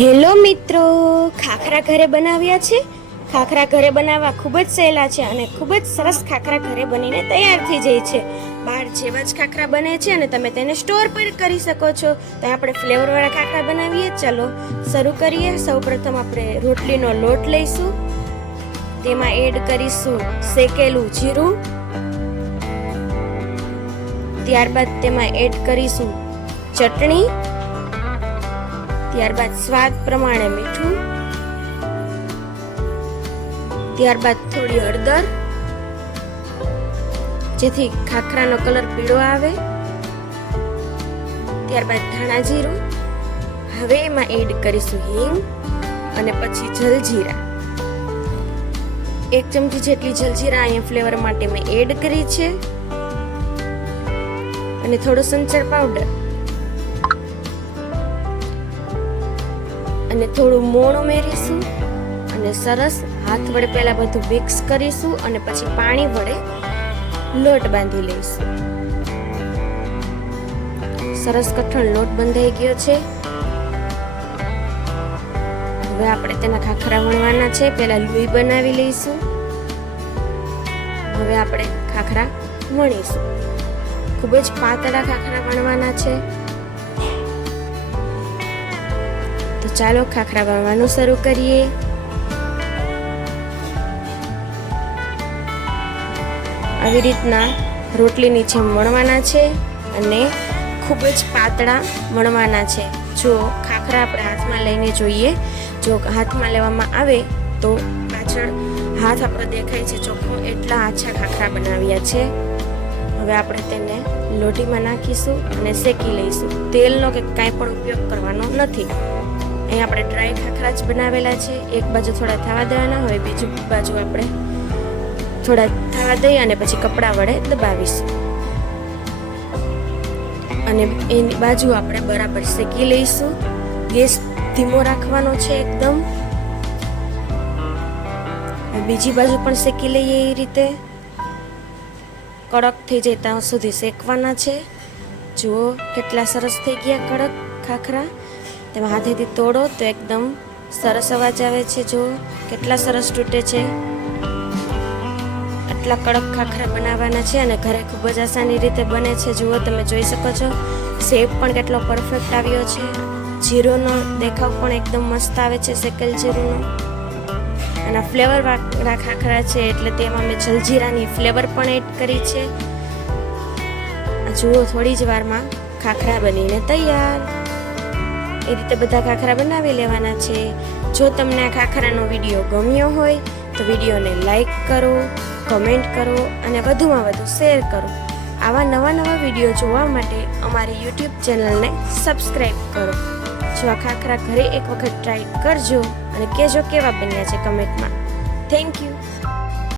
Hello મિત્રો, ખાખરા ઘરે બનાવ્યા છે? ખાખરા ઘરે બનાવવા ખૂબ જ સહેલા છે અને ખૂબ જ સરસ ખાખરા ઘરે બનીને તૈયાર થઈ જાય છે. બહાર જેવા જ ખાખરા બને છે અને તમે તેને સ્ટોર પર કરી શકો છો. તો આપણે ફ્લેવરવાળા ખાખરા બનાવીએ. ચલો, શરૂ કરીએ. સૌપ્રથમ આપણે રોટલીનો લોટ લઈશું. તેમાં એડ કરીશું શેકેલું જીરું. ત્યારબાદ તેમાં એડ કરીશું ચટણી. ત્યારબાદ સ્વાદ પ્રમાણે મીઠું, ત્યારબાદ થોડી હળદર, જેથી ખાખરાનો કલર પીળો આવે, ત્યારબાદ ધાણા જીરું. હવે એમાં એડ કરીશું હિંગ અને પછી જલજીરા. એક ચમચી જેટલી જલજીરા અહીંયા ફ્લેવર માટે મેં એડ કરી છે. અને થોડો સંચર પાવડર. અને થોડું મોણ ઉમેરીશું અને સરસ હાથ વડે પહેલાં બધું મિક્સ કરીશું અને પછી પાણી વડે લોટ બાંધી લઈશું. સરસ કઠણ લોટ બંધાઈ ગયો છે. હવે આપણે તેના ખાખરા વણવાના છે. પહેલા લુઈ બનાવી લઈશું. હવે આપણે ખાખરા વણીશું. ખૂબ જ પાતળા ખાખરા વણવાના છે. ચાલો ખાખરા વણવાનું શરૂ કરીએ. આવી રીતના રોટલીની જેમ વણવાના છે અને ખૂબ જ પાતળા વણવાના છે. જો ખાખરા આપણે હાથમાં લઈને જોઈએ, જો હાથમાં લેવામાં આવે તો પાછળ હાથ આપણો દેખાય છે ચોખ્ખો એટલા આછા ખાખરા બનાવ્યા છે. હવે આપણે તેને લોટીમાં નાખીશું અને શેકી લઈશું. તેલનો કે કાંઈ પણ ઉપયોગ કરવાનો નથી. અહીં આપણે ડ્રાય ખાખરા જ બનાવેલા છે. એક બાજુ થોડા થવા દેવાના હોય બીજું બાજુ આપણે થોડા થવા દઈ અને પછી કપડા વડે દબાવીશું. અને એની બાજુ આપણે બરાબર શેકી લઈશું. ગેસ ધીમો રાખવાનો છે એકદમ. બીજી બાજુ પણ શેકી લઈએ એ રીતે. કડક થઈ જાય ત્યાં સુધી શેકવાના છે. જુઓ કેટલા સરસ થઈ ગયા કડક ખાખરા. તેમાં હાથેથી તોડો તો એકદમ સરસ અવાજ આવે છે જુઓ કેટલા સરસ તૂટે છે. આટલા કડક ખાખરા બનાવવાના છે અને ઘરે ખૂબ જ આસાની રીતે બને છે. જુઓ, તમે જોઈ શકો છો. શેપ પણ કેટલો પરફેક્ટ આવ્યો છે. જીરોનો દેખાવ પણ એકદમ મસ્ત આવે છે શેકેલ જીરુંનો. અને ફ્લેવર ખાખરા છે એટલે તેમાં મેં જલજીરાની ફ્લેવર પણ એડ કરી છે. જુઓ, થોડી જ વારમાં ખાખરા બનીને તૈયાર. એ રીતે બધા ખાખરા બનાવી લેવાના છે. જો તમને આ ખાખરાનો વીડિયો ગમ્યો હોય, તો વિડીયોને લાઈક કરો, કમેન્ટ કરો અને વધુમાં વધુ શેર કરો. આવા નવા નવા વીડિયો જોવા માટે અમારી યુટ્યુબ ચેનલને સબસ્ક્રાઈબ કરો. જો આ ખાખરા ઘરે એક વખત ટ્રાય કરજો અને કહેજો કેવા બન્યા છે કમેન્ટમાં. Thank you.